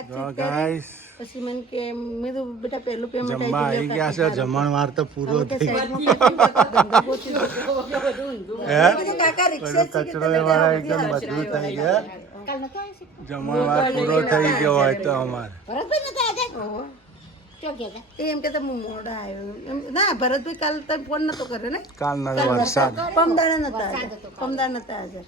વાતચીત કરી પછી મને કે મેં તો બેટા પહેલું પેમેન્ટ જમવા આવી ગયા છે જમણવાર તો પૂરો થઈ કાકા રિક્ષા કચરો વાળા એકદમ બધું થઈ ગયા જમણવાર પૂરો થઈ ગયો હોય તો અમારે એમ કે તમે મોડા આવ્યો ના ભરતભાઈ કાલ તમે ફોન નતો કર્યો ને કાલ ન વરસાદ પમદાર નતા હાજર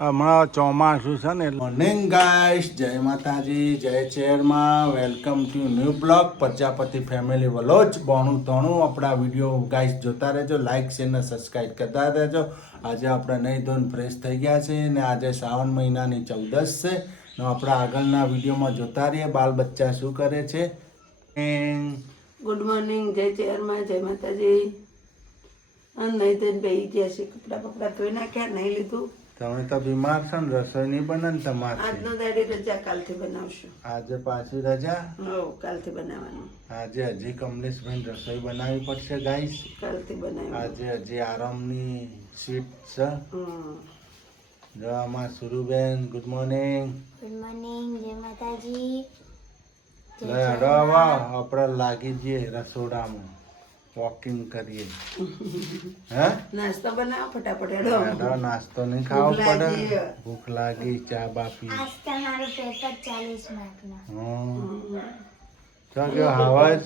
હમણાં ચોમાસું છે ને મોર્નિંગ ગાઈસ જય માતાજી જય ચેરમાં welcome to new blog Prajapati family વલોચ બોણું તણું આપણા વિડીયો ગાઈસ જોતા રહેજો લાઈક શેર ને સબસ્ક્રાઈબ કરતા રહેજો આજે આપણે નહીં ધોઈને ફ્રેશ થઈ ગયા છે ને આજે શ્રાવણ મહિનાની 14 છે ને આપણા આગળના વિડીયોમાં જોતા રહીએ બાલ બચ્ચા શું કરે છે. ગુડ મોર્નિંગ જય ચેરમાં જય માતાજી નહીં તો બેસી ગયા છે કપડા બપડા ધોઈ નાખ્યા નહીં લીધું તમે તો બીમાર છો ને રસોઈ નહીં બને ને તમારે આજનો દાડી રજા કાલથી બનાવશું આજે પાછી રજા હો કાલથી બનાવવાનું આજે હજી કમલેશભાઈ રસોઈ બનાવવી પડશે ગાઈસ કાલથી બનાવી આજે હજી આરામની સીટ છે. જો આમાં સુરુબેન ગુડ મોર્નિંગ જય માતાજી. આપણે લાગી જઈએ રસોડામાં વોકિંગ કરીએ. હે નાસ્તો બનાવો ફટાફટ નાસ્તો નહીં ખાવો પડે ભૂખ લાગી ચા બાપી આજ તમારું પેપર 40 માર્કનો. ચો ગયો હાવજ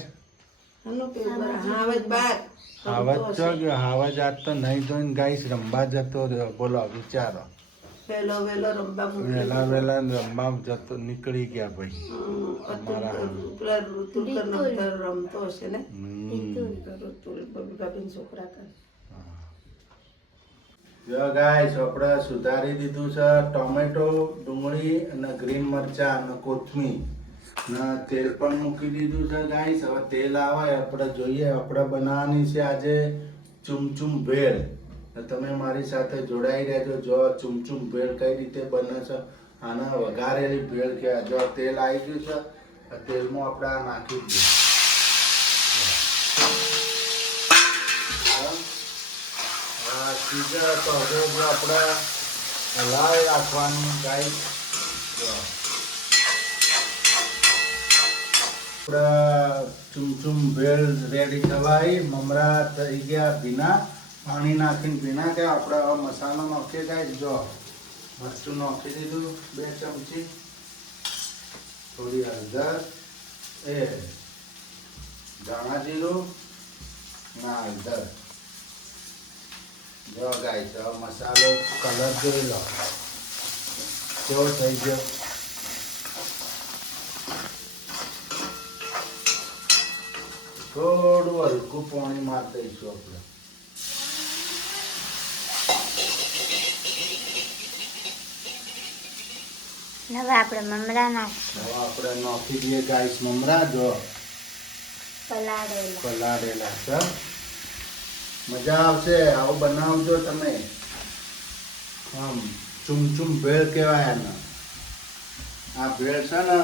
હાવજ ચો ગયો હાવજ આજ તો નહીં જોઈને ગાઈસ રમવા જતો રહ્યો. બોલો વિચારો વેલો રમવા વેલા રમવા જતો નીકળી ગયા ભાઈ. રમતો હશે ને છોકરા જો ગાઈસ આપણે સુધારી દીધું છે ટોમેટો ડુંગળી અને ગ્રીન મરચા અને કોથમીર ને તેલ પણ મૂકી દીધું છે ગાઈસ. હવે તેલ આવે આપણે જોઈએ આપણે બનાવવાની છે આજે ચૂમચૂમ ભેળ. તમે મારી સાથે જોડાઈ રહેજો. જો ચૂમચૂમ ભેળ કઈ રીતે બને છે આને વઘારેલી ભેળ કહેવાય. જો તેલ આવી ગયું છે આ તેલમાં આપણે આ નાખી દઈએ. સીઝર તો હવે જો આપણે હલાવી રાખવાનું ગાઈ. આપણે ચૂમચૂમ ભેળ રેડી થવાય મમરા થઈ ગયા ભીના પાણી નાખીને ભીના કે આપણે હવે મસાલો નાખીએ ગાય. જો મરચું નાખી દીધું 2 ચમચી થોડી હળદર ધાણા જીરું ના હળદર. જો ગાય તો મસાલો કલર જોઈ લો કેવો થઈ ગયો. થોડું હલકું પાણી મારી દઈશું આપણે. હવે આપણે મમરા નાખીએ. હવે આપણે નાખી દઈએ ગાઈસ મમરા. જો પલાળેલા છે. મજા આવશે આવો બનાવજો તમે. આમ ચૂમચૂમ ભેળ કહેવાય આને. આ ભેળ છે ને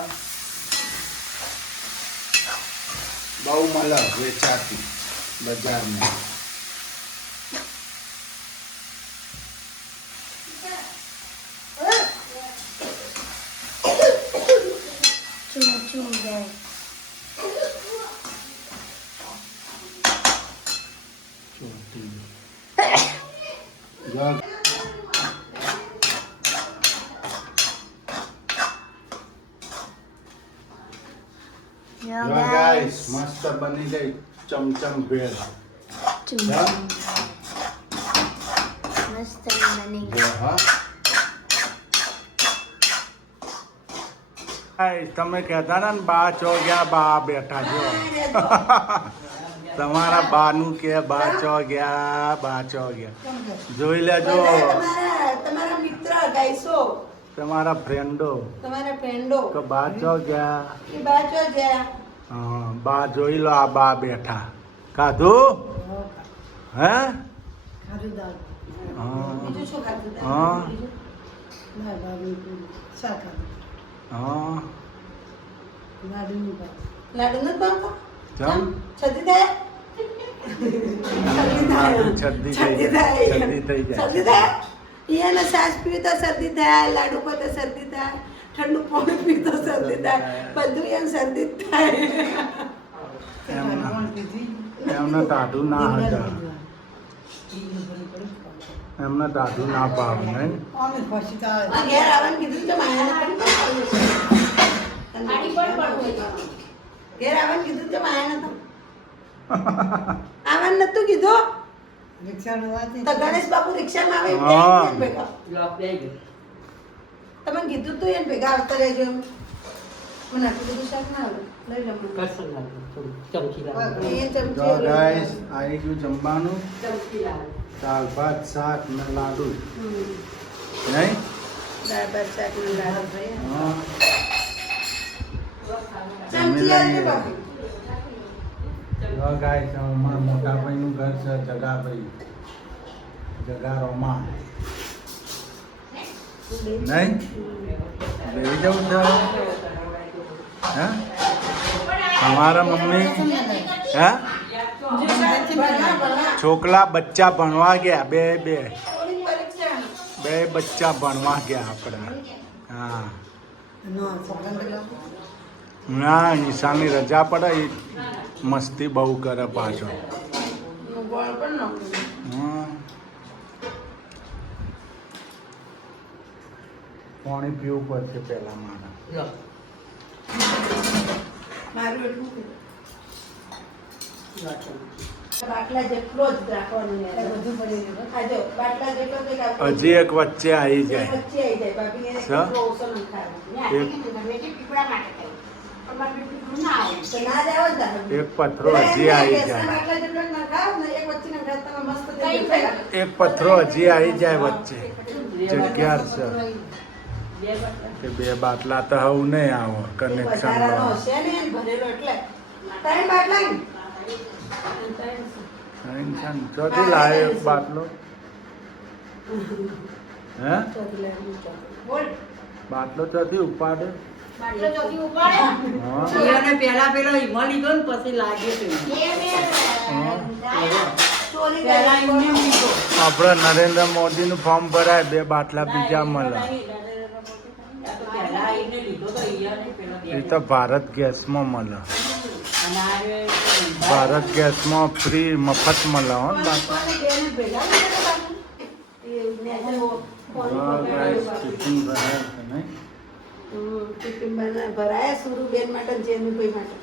બહુ મળે વેચાતી બજારમાં. ચૂમચૂમ ભેળ. ગાઈસ મસ્ત બની ગઈ ચમચમ ભેળ. મસ્ત બની ગઈ. તમે કહેતા ને બા ચો ગયા બા બેઠા છો. તમારા બાનું કે બા ચો ગયા જોઈ લેજો. તમારા મિત્ર ગાઈસો તમારા ફ્રેન્ડો તો બા ચો ગયા. હા બા જોઈ લો આ બા બેઠા. ખાધું હે હા લાડુ નથી ભાવતો જમ છદી થાય છદી થઈ જાય. શરદી થાય એને સાસ પીવી તો શરદી થાય લાડુ પર તો શરદી થાય ઠંડુ પાણી પીતો શરદી થાય બધું એમ શરદી જ થાય એમને ટાઢું ના હતા એમને ટાઢું ના પાવ નહીં ઘેર આવવાનું કીધું તો માયાને પણ ઘેર આવવાનું કીધું તો માયાને તો આવવાનું નતું કીધું તો ગણેશ બાપુ રિક્ષામાં આવે એમ હા. એને ભેગા તમે કીધું તું એને ભેગા આવતા રહેજો એમ. મને આટલું બધું શાક ના આવે લઈ લો મને. એ ચમચી જો ગાઈસ આવી ગયું જમવાનું દાળ ભાત શાક ને લાડુ નહીં દાળ ભાત શાક ને લાડુ ભાઈ. હા ચમચી આપજો બાપુ. જો ગાઈસ અમારા મોટા ભાઈનું ઘર છે જગાભાઈ જગારોમાં નહીં બેસી જવું છે હે તમારા મમ્મી હે છોકરા બચ્ચા ભણવા ગયા બે થોડી પરીક્ષા. બે બચ્ચા ભણવા ગયા આપણા હા ના નિશાની રજા પડે એ મસ્તી બહુ કરે પાછો ગોળ પણ નાખું. હા પાણી પીવું પડશે પહેલા મારે મારું એટલું કીધું. બાટલા જેટલો જ રાખવાનો ને બધું પડી ગયું. આ જો બાટલા જેટલો જ રાખવાનો. હજી એક વચ્ચે આવી જાય વચ્ચે આવી જાય બાપીને સર? એટલો ઓછો નખાય. તો ના જ આવે ને તારે. એક પથરો હજી આવી ગેસના જાય બાટલા જેટલો જ નખાવ ને એક વચ્ચે નખાવ તમે મસ્ત થઈ જશે. એક પથરો હજી આવી જાય વચ્ચે જગ્યા છે કે બે બાટલા તો હવે નહીં આવો કનેક્શન વધારાનો હશે ને એને ભરેલો એટલે ત્રણ બાટલા ને? કનેક્શન ચોથી લાવે એક બાટલો હે બોલ. બાટલો ચોથી ઉપાડે બાટલો ચોથી ઉપાડે. હા પેલા પેલો ઈમો લીધો ને પછી લાગ્યો તો ચોરી પેલા કરી. એમને લીધો આપણે નરેન્દ્ર મોદીનું ફોર્મ ભરાય બે બાટલા બીજા મળે પેલા એને લીધો તો ઈયાને પેલો એ તો ભારત ગેસમાં મળે ભારત ગેસમાં ફ્રી મફત મળે હો બાટલા કોને બેને ભેગા કર્યા બાપુ? એ નેચર ફોન હા, પર guys, બાપુ. ટિફિન ભરાય છે નહીં? ટિફિન ભરાયા સુરુબેન માટે ને જેનુભાઈ માટે.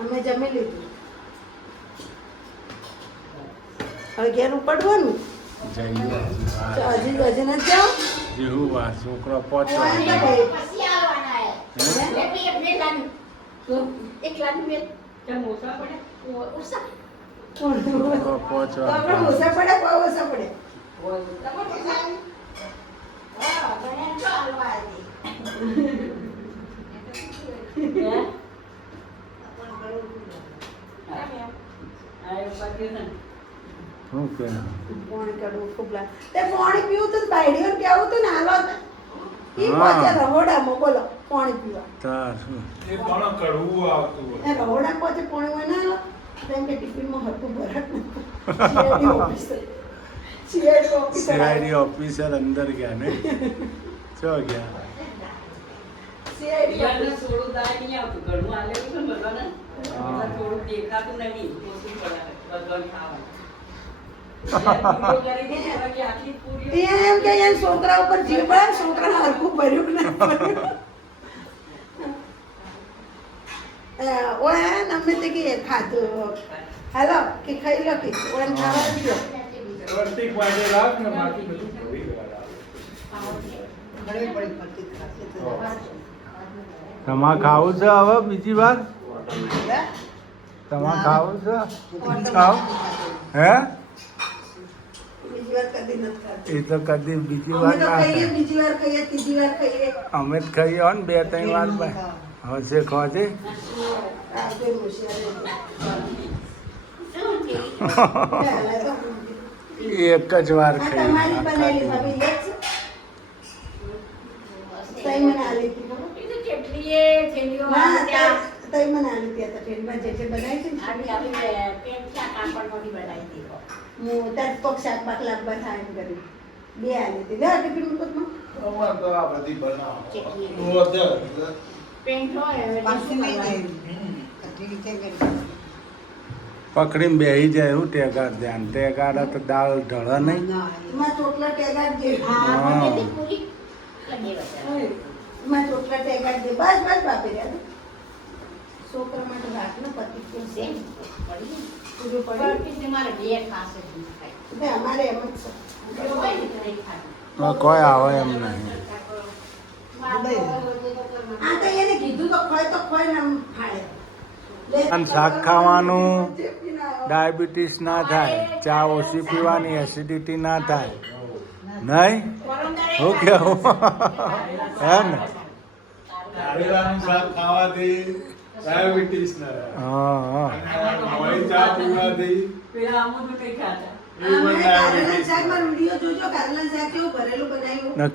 અમે જમી લીધું. હવે ઘેર ઉપડવાનું. જઈએ તો હજી નથી જાઓ. જેવું વા છોકરો પહોંચવા કોણ હે? છોકરો પહોંચવા આપણે ઓછા પડે બહુ ઓછા પડે. શું કે પાણી કાઢવું ખૂબ લાગે. તે પાણી પીવું તો બાયડીઓને કહેવું તું ને હાલો ને. ઈ હા. પહોંચે રહોડામાં બોલો પાણી પીવા. તાર શું એ રહોડા પહોંચે પાણી હોય ના હાલો. તેમ કે ટિફિનમાં હતું ભરાત ને. CID officer. CID officer CID officer અંદર ગયા ને ચો ગયા CID ઈયાને ઓફિસર. થોડું દાય નહીં આવતું ઘણું આલેલું છે ને બધાને એટલે થોડું દેખાતું નહીં ઓછું પડે બધાને ખાવાનું કરી દે ને કે આટલી પૂરીઓ એ એમ કે એને છોકરા ઉપર જીવ બળે છોકરા હરખું ભર્યું કે ના ભર્યું. ઓય નમે તે કે ખાધું હાલો કે ખાઈ લો કે ઓય ખાવા દીધો. તમારે ખાવું છે હવે બીજી વાર તમારે ખાવું છે ખાવ હે બીજી વાર કદી નથી ખાધું. એ તો કદી બીજી અમે વાર તો ના ખાઈએ થાય બીજી વાર ખાઈએ ત્રીજી વાર ખાઈએ. અમે જ ખાઈએ હો ને બે ત્રણ વાર ભાઈ હશે ખોજે આ કોઈ હોશિયાર એક જ વાર આ ખાઈએ તમારી આખા બનેલી દિવસ. ભાભી યાદ છે? તઈ મને આલી હતી ખબર? ના, તઈ મને આલી હતી આ તો ઠેલીમાં જે જે બનાવી છે ને, હું ત્યાં પગ શાક પાક લાવવા થાય એમ કરી. બે આલી હતી. લે આ ટિફિન મૂકો તો. અમારે તો આ બધી બનાવો ચટણી. વધારે. પેન્ટ હોય હવે પાછી શું નહીં કરવાનું? જાય કટલી રીતે કરી પકડીને બેહી જાય એવું ટેગાર ધ્યાન ટેગાર તો દાળ ઢળે નહીં એમાં ચોટલા ટેગાડ દે હા હા. મને તે પૂરી લગે બચારા. એમાં ચોટલા ટેગાડ દે બસ બસ બાપી રહ્યા છોકરા માટે રાખ ને પતિ છે ને? પડી ગઈ. પૂરું પણ પડે પીછે મારે બે ખાશે જ નહીં ખાય. એટલે અમારે એમ જ છે જો હોય ને તો નહીં ખાતું. કોઈ આવે એમ નહીં આ તો એને કીધું તો ખોય ને આમ ફાડે લે. અને શાક ખાવાનું ચેપી ના આવે. ડાયાબિટીસ ના થાય ચા ઓછી પીવાની એસિડિટી ના થાય નહીં શું કેવું હે ને કારેલાનું શાક ખાવાથી ડાયાબિટીસ ના હા હા મોળી ચા પીવાથી પેલા આમું કઈ ખાતા અમે કારેલાના શાકમાં વિડીયો જોજો કારેલાનું શાક કેવું ભરેલું બનાવ્યું ને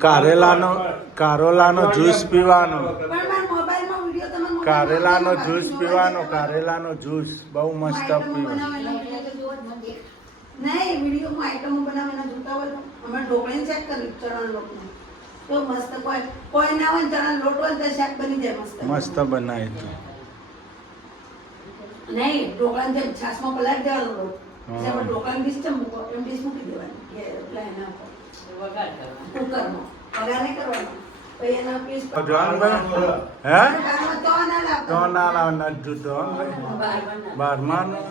કારેલાનો જ્યુસ પીવાનો પણ મારા મોબાઈલમાં વિડીયો તમારા મોબાઈલમાં કારેલાનો આવશે, જ્યુસ બાકી પીવાનો જોવા કારેલાનો જ્યુસ બહુ મસ્ત આઈટમો પીવાનો બનાવેલા નહીં વિડીયોમાં આઈટમો બનાવેલા જોતા હોય તો અમે ઢોકળીને શાક કર્યું ચણાના લોટનું તો મસ્ત કોઈ ના હોય ને ચણાનો લોટ હોય ને તો શાક બની જાય મસ્ત મસ્ત બનાવી હતું નહીં ઢોકળાને જેમ છાશમાં પલાળી દેવાનો લોટ હા. જેમાં ઢોકળાની ડીશ છે મૂકો એમ ડીશ મૂકી દેવાની કે એટલે એના વઘાર કરવા કુકરમાં પગાર નહીં કરવાનો પછી એના પીસ જોવાનભાઈ હે તો ના લાવતા. તો ના લાવ નથી જોતો હો ભાઈ. બહાર બનાવ. બારમાનું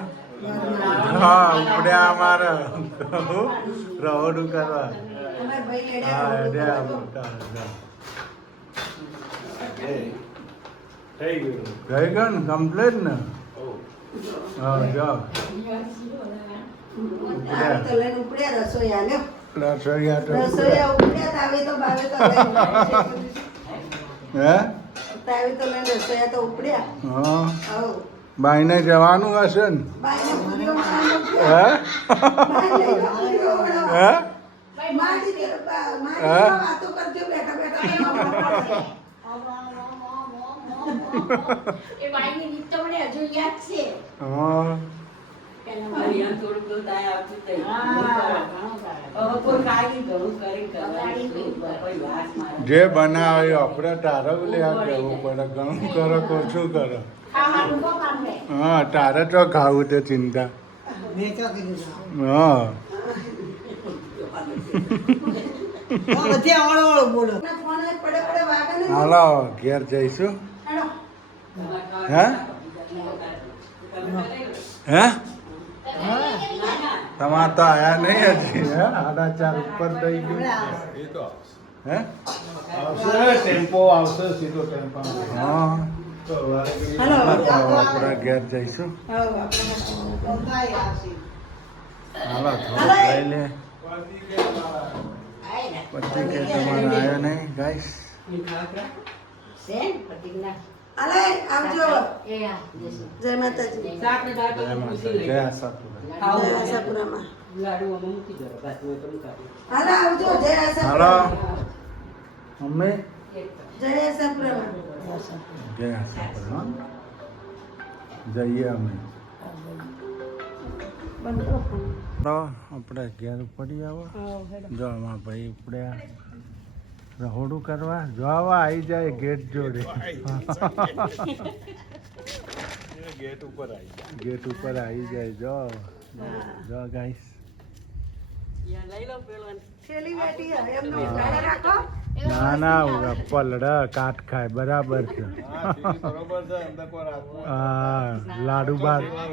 હા ઉપડ્યા અમારે રહોડું કરવા અમારા ભાઈ હા એડ્યા એડ્યા રોટલો મોટા હતા. થઈ ગયું ગઈ ગયો ને કમ્પ્લીટ ને હા જો આવે તો લઈને ઉપડ્યા રસોઈયા લ્યો રસોઈયા તો રસોઈયા ઉપડ્યા તાવે તો બાવે તો લઈને હે તાવે તો લઈને રસોઈયા તો ઉપડ્યા હા હવ બાઈને જવાનું હશે ને બાઈને પૂરીઓ બનાવવાનું હે બાઈને પૂરીઓ બનાવવાનું. હે મારી જોડે મારી હા? જોડે વાતો કરજો બેઠા બેઠા એ બાઈની રીત તો મને હજુ યાદ છે. હા અહીંયા થોડુંક તો તાય આવતું જ નહીં. હા, ઘણો સારો. હવે કોઈ ખાય નહીં, ઘણું કરીને કરવાનું શું? કોઈ વાસ મારે. જે બનાવે આપણે તારે લે આ કહેવું પડે ઘણું કરો કે ઓછું કરો ખાવાનું કોણ માંગે? હા તારે તો ખાવું તે ચિંતા હા ફોન પડે પડે વાગે ને હાલો ઘેર જઈશું હેડો. હે હે તમારે તો આયા નહીં હજી હે 4:30 ઉપર થઈ ગયું એ તો હે આવશે ટેમ્પો આવશે સીધો ટેમ્પો હા તો વારે ઘડી હાલો. આપણે ઘેર જઈશું હવ, આપણે હાલો થોડું લઈ લે વાતી ગયા પછી કે તમારે આવ્યો નહીં ગાઈસ એ ખાખરા? છે ને પ્રતિજ્ઞા? અલે આવજો એ હા, જઈશું. જય માતાજી શાક ને દાળ તો જય પૂછી માતા લઈએ. જય આશાપુરા ખાવું જય હોય તો આશાપુરામાં લાડુ આમાં મૂકી દો. બસ હું તો મૂકાવું. હાલો આવજો જય હાલો આશાપુરા મમ્મી જય આશાપુરામાં જય આશાપુરા હો. જઈએ અમે બંધ કરો ફોન. તો આપણે ઘેર પડી આવો જો આમાં ભાઈ ઉપડ્યા રહોડું કરવા જો આવા આવી જાય ગેટ જોડે ગેટ ઉપર આવી ગેટ ઉપર આવી જાય જો જો ગાઈસ યા લઈ લો પેલો ને. થેલી બેઠી હે, એમને ઉઘાડે રાખો ના ના પલડા કાટ ખાય બરાબર છે હા સીધી બરોબર છે અંદર કોઈ રાખવું હા લાડુ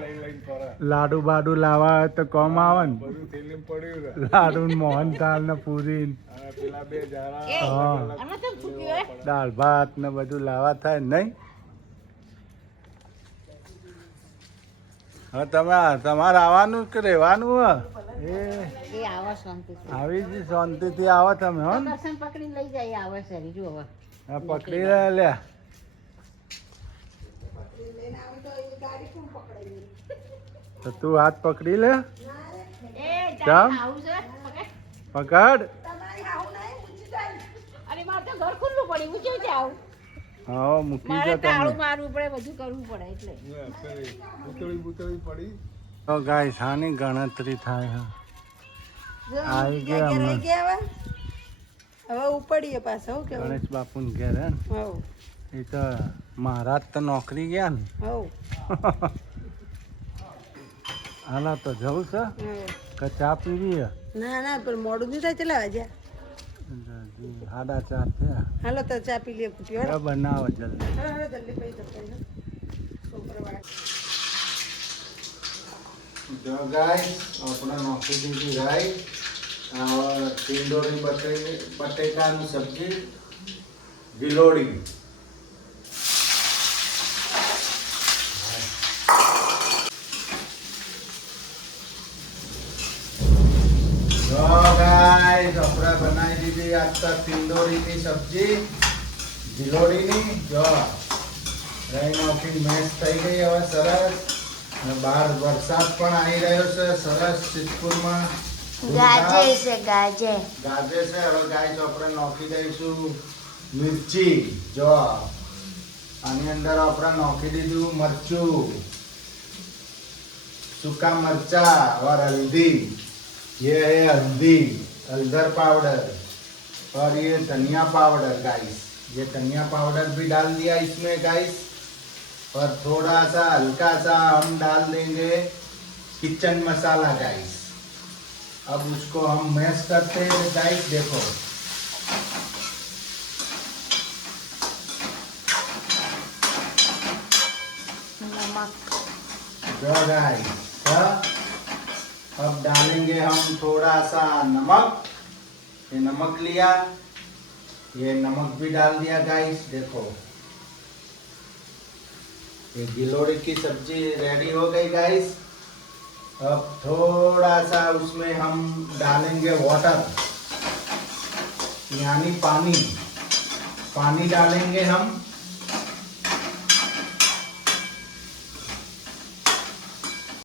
લઈ લઈને ફરે લાડુ બાડુ લાવવા હોય તો કોમ આવે ને બધું થેલીમ પડ્યું રહે લાડુ ને મોહનથાળ ને પૂરી અને પેલા બે જારા હા આમાં તો ચૂક્યું હે? દાળ ભાત ને બધું લાવવા થાય નહીં હવે તમારે આવવાનું કે રહેવાનું હે એ એ આવા શાંતિથી. આવી જ શાંતિથી આવો તમે હો ને દર્શન પકડીને લઈ જાય આવે છે જો હવે. આ પકડી લે લ્યા લઈને આવી તો એ ગાડી કોણ પકડાઈ તો તું હાથ પકડી લે એ જામ. આવું છે પકડ. પકડ તમારી આવું નહીં ઊંચી જાય અરે મારે તો ઘર ખુલ્લું પડ્યું હું કેવી રીતે આવું? હા મૂકી મારે દો તાળું તમે મારવું પડે બધું કરવું પડે એટલે બુતળી પડી તો ગાય શાની ગણતરી થાય હા જો આવી ક્યાં ગયા ક્યાં રહી અમે. ગયા હવે હવે ઉપડીએ પાછા હું કેવું ગણેશ બાપુને ઘેર હે ને હવ એ તો મહારાજ તો નોકરી ગયા ને હવ હાલા તો જવું છે હવ કે ચા પીવી હે? ના ના પણ મોડું નહીં થાય ચલા વાગ્યા 4:30 થયા હાલો તો ચા પી લે પૂછ્યો હવે બનાવો જલ્દી હવે જલ્દી પૈ જતા છોકરા જો ગાઈસ આપણે નોખી દીધી રાઈ ટીંડોળી બટેકાની સબ્જી ગિલોડી જો ગાઈસ આપણે બનાવી દીધી આજ તો ટીંડોળીની સબ્જી ગિલોડીની જો રાઈ નોખી મેશ થઈ ગઈ હવે સરસ અને બહાર વરસાદ પણ આવી રહ્યો છે સરસ સિદ્ધપુરમાં ગાજે છે ગાજે ગાજે છે હવે ગાય જો આપણે નોખી દઈશું મિર્ચી જો આની અંદર આપણે નોખી દીધું મરચું सूखा मरचा और हल्दी ये है हल्दी हल्दर पाउडर और ये धनिया पाउडर गाइस ये धनिया पाउडर भी डाल दिया इसमें गाइस और थोड़ा सा हल्का सा हम डाल देंगे किचन मसाला गाइस अब उसको हम मैश करते हैं गाइस देखो नमक जो गाइस अब डालेंगे हम थोड़ा सा नमक ये नमक लिया ये नमक भी डाल दिया गाइस देखो ये गिलोड़ी की सब्जी रेडी हो गई गाइस अब थोड़ा सा उसमें हम डालेंगे वाटर यानी पानी पानी डालेंगे हम